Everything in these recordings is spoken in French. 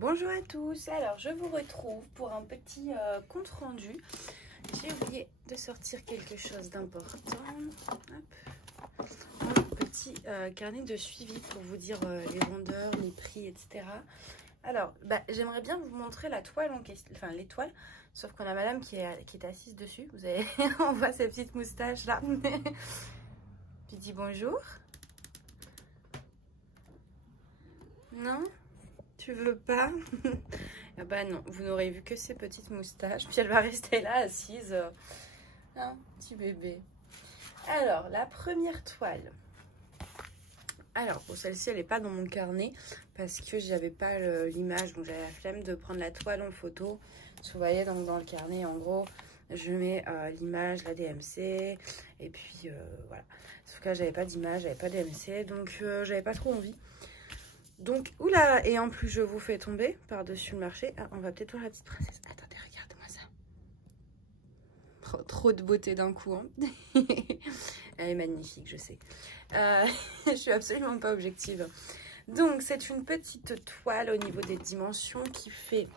Bonjour à tous, alors je vous retrouve pour un petit compte rendu. J'ai oublié de sortir quelque chose d'important. Un petit carnet de suivi pour vous dire les vendeurs, les prix, etc. Alors, j'aimerais bien vous montrer la toile en question, enfin les toiles, sauf qu'on a madame qui est assise dessus. Vous avez, on voit ses petites moustaches là. Je dis bonjour. Non? Tu veux pas? Ah bah non, vous n'aurez vu que ses petites moustaches. Puis elle va rester là assise. Un petit bébé. Alors, la première toile. Alors, bon, celle-ci, elle n'est pas dans mon carnet parce que j'avais pas l'image. Donc, j'avais la flemme de prendre la toile en photo. Vous voyez, donc dans le carnet, en gros, je mets l'image, la DMC. Et puis, voilà. Sauf que là, j'avais pas d'image, j'avais pas de DMC. Donc, j'avais pas trop envie. Donc, oula, et en plus, je vous fais tomber par-dessus le marché. Ah, on va peut-être voir la petite princesse. Attendez, regardez-moi ça. Trop de beauté d'un coup. Hein. Elle est magnifique, je sais. Je suis absolument pas objective. Donc, c'est une petite toile au niveau des dimensions qui fait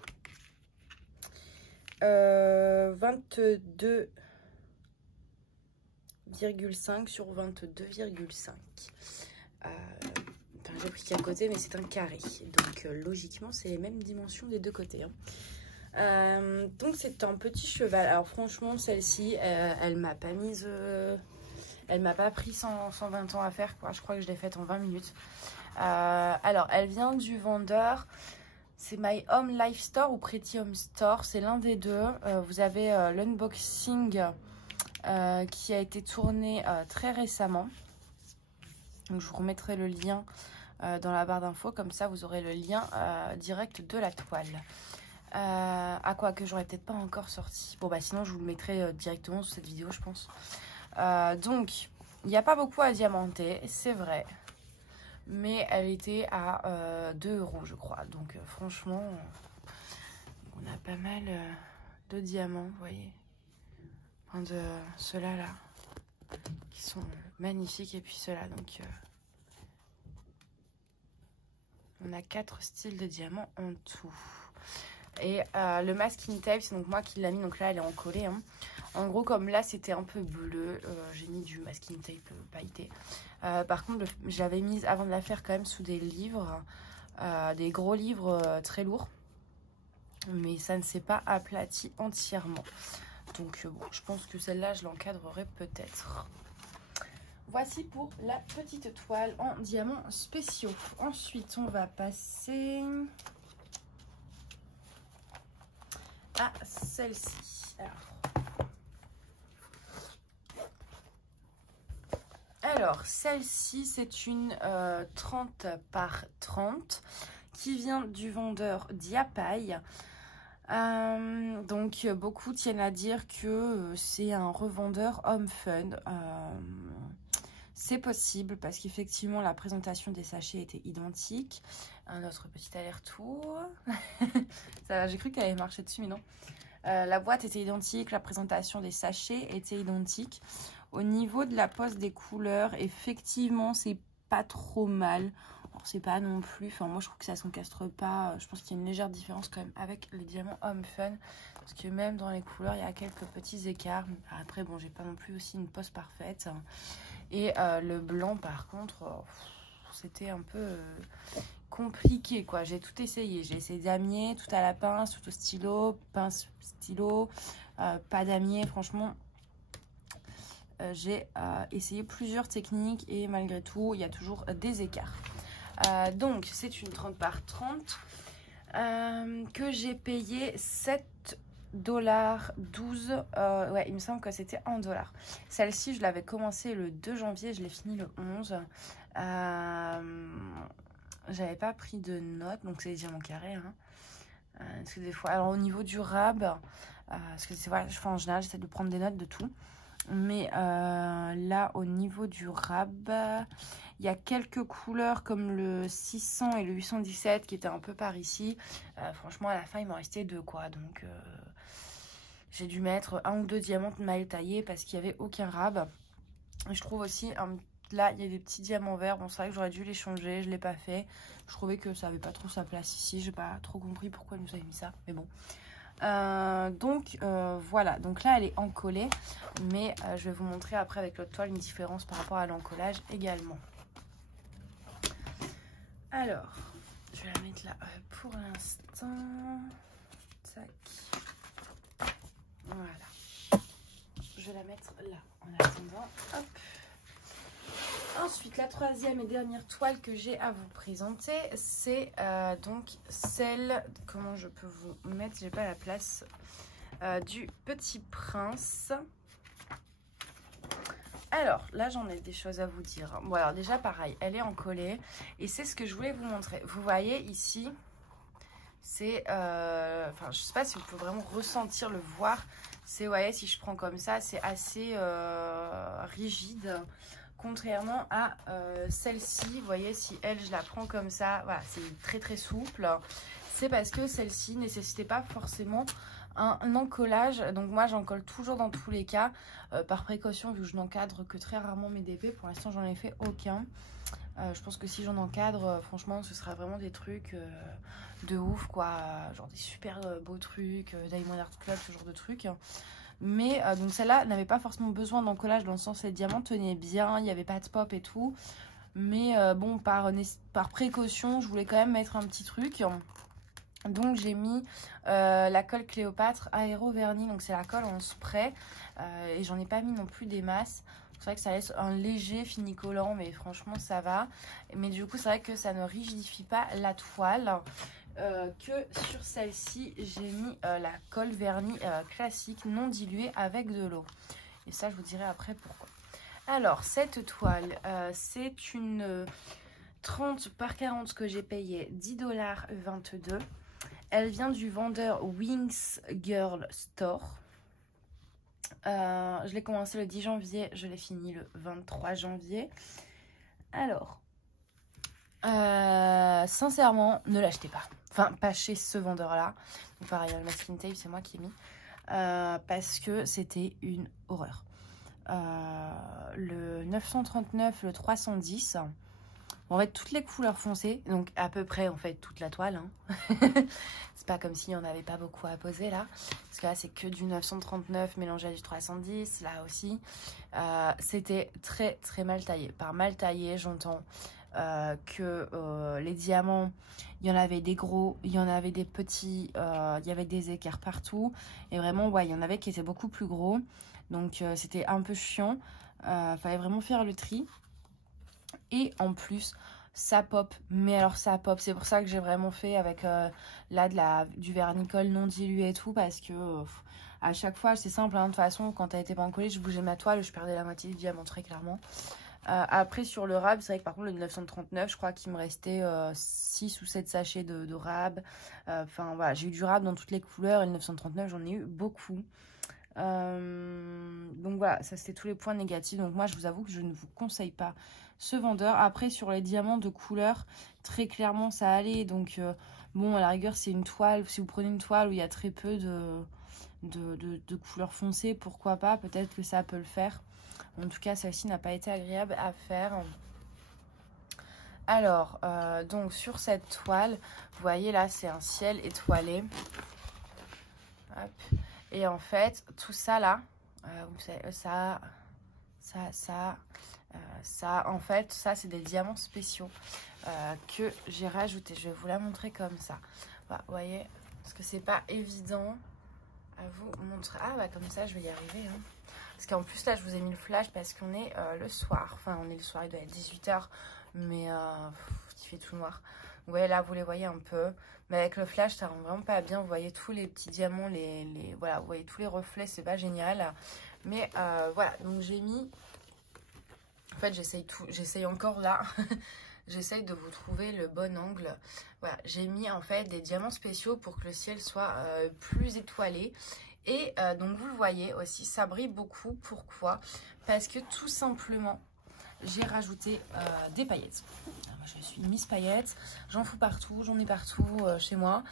22,5 sur 22,5. J'ai pris qu'à côté, mais c'est un carré. Donc, logiquement, c'est les mêmes dimensions des deux côtés. Hein. Donc, c'est un petit cheval. Alors, franchement, celle-ci, elle m'a pas mise... elle m'a pas pris 120 ans à faire, quoi. Je crois que je l'ai faite en 20 minutes. Alors, elle vient du vendeur. C'est My Home Life Store ou Pretty Home Store. C'est l'un des deux. Vous avez l'unboxing qui a été tourné très récemment. Donc, je vous remettrai le lien dans la barre d'infos, comme ça vous aurez le lien direct de la toile. À quoi que j'aurais peut-être pas encore sorti. Bon sinon je vous le mettrai directement sous cette vidéo, je pense. Donc il n'y a pas beaucoup à diamanter, c'est vrai, mais elle était à 2 €, je crois. Donc franchement on a pas mal de diamants, vous voyez, enfin, de ceux-là là qui sont magnifiques, et puis ceux-là, donc on a 4 styles de diamants en tout. Et le masking tape, c'est donc moi qui l'ai mis. Donc là, elle est en collé. Hein. En gros, comme là, c'était un peu bleu, j'ai mis du masking tape pailleté. Par contre, j'avais mis avant de la faire quand même sous des livres, des gros livres très lourds. Mais ça ne s'est pas aplati entièrement. Donc bon, je pense que celle-là, je l'encadrerai peut-être. Voici pour la petite toile en diamants spéciaux. Ensuite, on va passer à celle-ci. Alors celle-ci, c'est une 30 par 30 qui vient du vendeur Diapaille. Donc beaucoup tiennent à dire que c'est un revendeur Home Fun. C'est possible parce qu'effectivement la présentation des sachets était identique. Un autre petit aller-retour. J'ai cru qu'elle avait marché dessus, mais non. La boîte était identique, la présentation des sachets était identique. Au niveau de la pose des couleurs, effectivement, c'est pas trop mal. C'est pas non plus, enfin moi je trouve que ça s'encastre pas. Je pense qu'il y a une légère différence quand même avec les diamants Home Fun, parce que même dans les couleurs il y a quelques petits écarts. Après bon, j'ai pas non plus aussi une pose parfaite. Et le blanc par contre, c'était un peu compliqué quoi. J'ai tout essayé, j'ai essayé damier, tout à la pince, tout au stylo, pince stylo, pas damier. Franchement j'ai essayé plusieurs techniques et malgré tout il y a toujours des écarts. Donc c'est une 30 par 30 que j'ai payé 7,12 $. Ouais, il me semble que c'était en dollars. Celle-ci, je l'avais commencé le 2 janvier, je l'ai fini le 11. J'avais pas pris de notes, donc c'est des diamants carrés. Hein. Parce que des fois, alors au niveau du rab, parce que c'est vrai, en général, j'essaie de prendre des notes de tout. Mais là, au niveau du rab, il y a quelques couleurs comme le 600 et le 817 qui étaient un peu par ici. Franchement, à la fin, il m'en restait 2, quoi. Donc, j'ai dû mettre 1 ou 2 diamants de maille taillée parce qu'il n'y avait aucun rab. Je trouve aussi là, il y a des petits diamants verts. Bon, c'est vrai que j'aurais dû les changer, je l'ai pas fait. Je trouvais que ça avait pas trop sa place ici. J'ai pas trop compris pourquoi elle nous avait mis ça, mais bon. Voilà, donc là elle est encollée, mais je vais vous montrer après avec l'autre toile une différence par rapport à l'encollage également. Alors, je vais la mettre là pour l'instant. Tac. Voilà. Je vais la mettre là en attendant. Hop. Ensuite, la troisième et dernière toile que j'ai à vous présenter, c'est donc celle, comment je peux vous mettre, j'ai pas la place, du Petit Prince. Alors, là, j'en ai des choses à vous dire. Bon, alors déjà, pareil, elle est encollée et c'est ce que je voulais vous montrer. Vous voyez ici, c'est, enfin, je sais pas si vous pouvez vraiment ressentir, le voir. C'est, vous voyez, si je prends comme ça, c'est assez rigide. Contrairement à celle-ci, vous voyez, si elle, je la prends comme ça, voilà, c'est très très souple. C'est parce que celle-ci nécessitait pas forcément un encollage. Donc moi, j'encolle toujours dans tous les cas, par précaution, vu que je n'encadre que très rarement mes DP. Pour l'instant, j'en ai fait aucun. Je pense que si j'en encadre, franchement, ce sera vraiment des trucs de ouf, quoi. Genre des super beaux trucs, Diamond Art Club, ce genre de trucs. Mais donc celle-là n'avait pas forcément besoin d'encollage dans le sens où les diamants tenaient bien, il n'y avait pas de pop et tout. Mais bon, par précaution, je voulais quand même mettre un petit truc. Donc j'ai mis la colle Cléopâtre Aéro Vernis, donc c'est la colle en spray. Et j'en ai pas mis non plus des masses. C'est vrai que ça laisse un léger fini collant, mais franchement ça va. Mais du coup c'est vrai que ça ne rigidifie pas la toile. Que sur celle-ci j'ai mis la colle vernis classique non diluée avec de l'eau, et ça je vous dirai après pourquoi. Alors cette toile c'est une 30 par 40 que j'ai payé 10,22 $. Elle vient du vendeur Wings Girl Store. Je l'ai commencé le 10 janvier, je l'ai fini le 23 janvier. Alors sincèrement, ne l'achetez pas. Enfin, pas chez ce vendeur-là. Donc pareil, le masking tape, c'est moi qui ai mis. Parce que c'était une horreur. Le 939, le 310. En fait, toutes les couleurs foncées. Donc à peu près, en fait, toute la toile. Hein. C'est pas comme s'il n'y en avait pas beaucoup à poser, là. Parce que là, c'est que du 939 mélangé à du 310. Là aussi. C'était très, très mal taillé. Par mal taillé, j'entends... que les diamants, il y en avait des gros, il y en avait des petits, il y avait des écarts partout, et vraiment ouais, il y en avait qui étaient beaucoup plus gros, donc c'était un peu chiant. Fallait vraiment faire le tri, et en plus ça pop, mais alors ça pop, c'est pour ça que j'ai vraiment fait avec là du vernis-colle non dilué et tout, parce que à chaque fois c'est simple, hein, de toute façon quand elle était pas encollée, je bougeais ma toile, je perdais la moitié du diamant très clairement. Après sur le rab, c'est vrai que par contre le 939, je crois qu'il me restait 6 ou 7 sachets de rab. Enfin voilà, j'ai eu du rab dans toutes les couleurs, et le 939 j'en ai eu beaucoup. Donc voilà, ça c'était tous les points négatifs. Donc moi je vous avoue que je ne vous conseille pas ce vendeur. Après sur les diamants de couleur, très clairement ça allait. Donc bon, à la rigueur c'est une toile, si vous prenez une toile où il y a très peu de couleurs foncées, pourquoi pas, peut-être que ça peut le faire. En tout cas, celle-ci n'a pas été agréable à faire. Alors, donc sur cette toile, vous voyez là, c'est un ciel étoilé. Hop. Et en fait, tout ça là, vous savez, ça, en fait, ça c'est des diamants spéciaux que j'ai rajouté. Je vais vous la montrer comme ça. Voilà, vous voyez, parce que c'est pas évident à vous montrer. Ah bah comme ça, je vais y arriver. Hein. Parce qu'en plus là je vous ai mis le flash parce qu'on est le soir. Enfin on est le soir, il doit être 18 h. Mais il fait tout noir. Ouais, là vous les voyez un peu. Mais avec le flash ça rend vraiment pas bien. Vous voyez tous les petits diamants, voilà, vous voyez tous les reflets, c'est pas génial. Mais voilà, donc j'ai mis... En fait j'essaye encore là. J'essaye de vous trouver le bon angle. Voilà, j'ai mis en fait des diamants spéciaux pour que le ciel soit plus étoilé. Et donc vous le voyez aussi, ça brille beaucoup. Pourquoi? Parce que tout simplement, j'ai rajouté des paillettes. Alors, moi, je suis Miss Paillettes, j'en fous partout, j'en ai partout chez moi.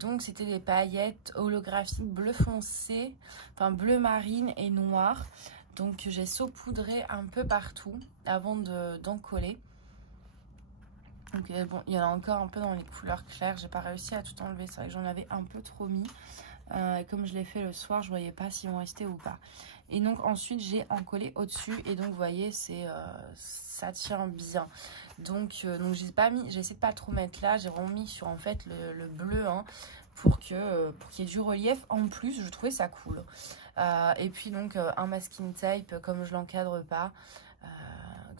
Donc c'était des paillettes holographiques bleu foncé, enfin bleu marine et noir. Donc j'ai saupoudré un peu partout avant d'en coller. Donc bon, il y en a encore un peu dans les couleurs claires. J'ai pas réussi à tout enlever. C'est vrai que j'en avais un peu trop mis. Et comme je l'ai fait le soir, je voyais pas s'ils vont rester ou pas. Et donc ensuite j'ai encollé au-dessus. Et donc vous voyez, ça tient bien. Donc j'ai essayé de pas trop mettre là. J'ai vraiment mis sur en fait le bleu hein, pour qu'il y ait du relief. En plus, je trouvais ça cool. Et puis donc un masking tape, comme je l'encadre pas.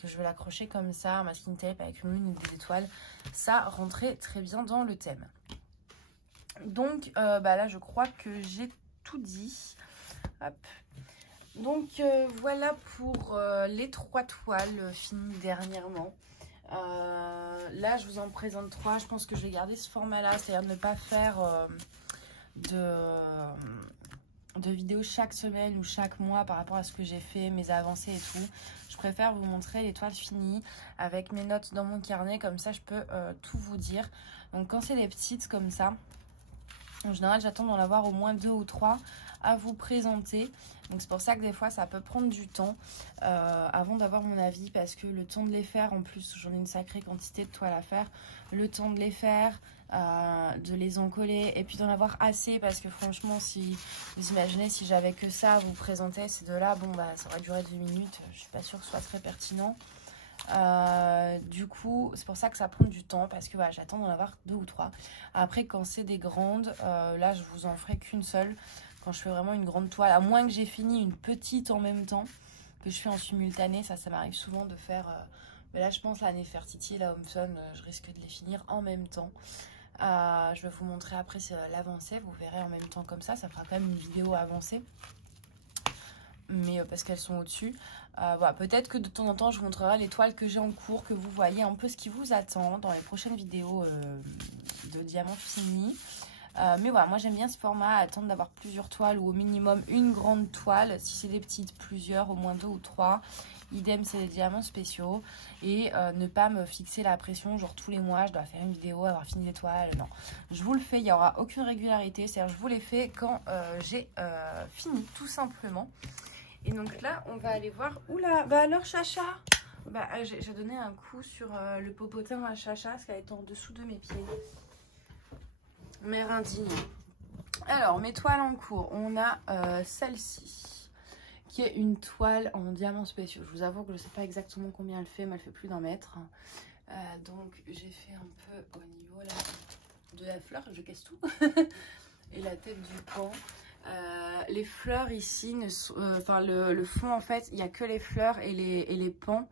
Que je vais l'accrocher comme ça, un masking tape avec une lune et des étoiles, ça rentrait très bien dans le thème. Donc là je crois que j'ai tout dit. Hop. Donc voilà pour les 3 toiles finies dernièrement. Là je vous en présente 3, je pense que je vais garder ce format là, c'est-à-dire ne pas faire de vidéos chaque semaine ou chaque mois par rapport à ce que j'ai fait, mes avancées et tout. Je préfère vous montrer les toiles finies avec mes notes dans mon carnet, comme ça je peux tout vous dire. Donc quand c'est des petites comme ça, en général j'attends d'en avoir au moins 2 ou 3 à vous présenter. Donc c'est pour ça que des fois ça peut prendre du temps avant d'avoir mon avis, parce que le temps de les faire, en plus j'en ai une sacrée quantité de toiles à faire, le temps de les faire, de les encoller et puis d'en avoir assez, parce que franchement si vous imaginez si j'avais que ça à vous présenter ces deux là, bon bah ça aurait duré 2 minutes, je suis pas sûre que ce soit très pertinent. Du coup c'est pour ça que ça prend du temps, parce que voilà, j'attends d'en avoir 2 ou 3. Après quand c'est des grandes, là je vous en ferai qu'une seule quand je fais vraiment une grande toile, à moins que j'ai fini une petite en même temps, que je fais en simultané. Ça m'arrive souvent de faire mais là je pense la Nefertiti, la Homefun, je risque de les finir en même temps. Je vais vous montrer après l'avancée, vous verrez en même temps comme ça fera quand même une vidéo avancée, mais parce qu'elles sont au-dessus. Voilà, peut-être que de temps en temps je vous montrerai les toiles que j'ai en cours, que vous voyez un peu ce qui vous attend dans les prochaines vidéos de diamants finis. Mais voilà, moi j'aime bien ce format, attendre d'avoir plusieurs toiles ou au minimum une grande toile. Si c'est des petites, plusieurs, au moins 2 ou 3. Idem, c'est des diamants spéciaux. Et ne pas me fixer la pression, genre tous les mois je dois faire une vidéo, avoir fini les toiles. Non, je vous le fais, il n'y aura aucune régularité. C'est-à-dire je vous les fais quand j'ai fini, tout simplement. Et donc là, on va aller voir... Oula, bah alors Chacha, bah, j'ai donné un coup sur le popotin à Chacha, parce qu'elle est en dessous de mes pieds. Mère indigne. Alors, mes toiles en cours, on a celle-ci, qui est une toile en diamants spéciaux. Je vous avoue que je ne sais pas exactement combien elle fait, mais elle fait plus d'1 mètre. Donc, j'ai fait un peu au niveau là, de la fleur, je casse tout, et la tête du pan. Les fleurs ici, le fond en fait, il n'y a que les fleurs et les pans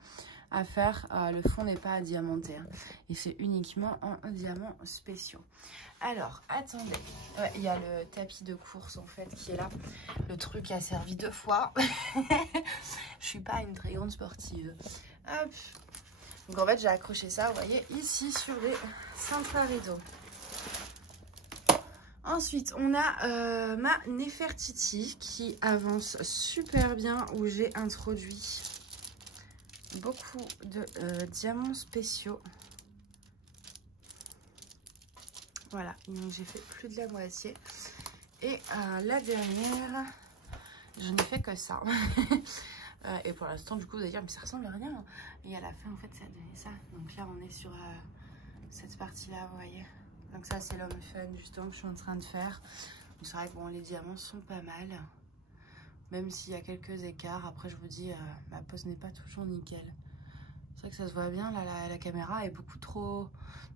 à faire. Le fond n'est pas à diamanter, hein, et c'est uniquement en diamants spéciaux. Alors, attendez, ouais, il y a le tapis de course en fait qui est là. Le truc a servi 2 fois. Je suis pas une très grande sportive. Hop. Donc en fait, j'ai accroché ça, vous voyez, ici sur les cintres à rideaux. Ensuite, on a ma Nefertiti qui avance super bien, où j'ai introduit beaucoup de diamants spéciaux. Voilà, donc j'ai fait plus de la moitié. Et la dernière, je n'ai fait que ça. Et pour l'instant, du coup, vous allez dire, mais ça ressemble à rien. Et à la fin, en fait, ça a donné ça. Donc là, on est sur cette partie-là, vous voyez. Donc ça, c'est l'homme fun, justement, que je suis en train de faire. Donc c'est vrai que bon, les diamants sont pas mal. Même s'il y a quelques écarts. Après, je vous dis, ma pose n'est pas toujours nickel. C'est vrai que ça se voit bien, là, la caméra est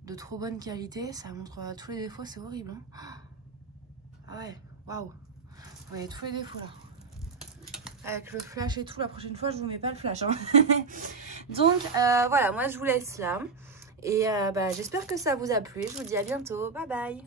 de trop bonne qualité. Ça montre tous les défauts, c'est horrible. Hein. Ah ouais, waouh. Vous voyez tous les défauts, là. Avec le flash et tout, la prochaine fois, je vous mets pas le flash. Hein. Donc, voilà, moi, je vous laisse là. Et j'espère que ça vous a plu. Je vous dis à bientôt. Bye bye.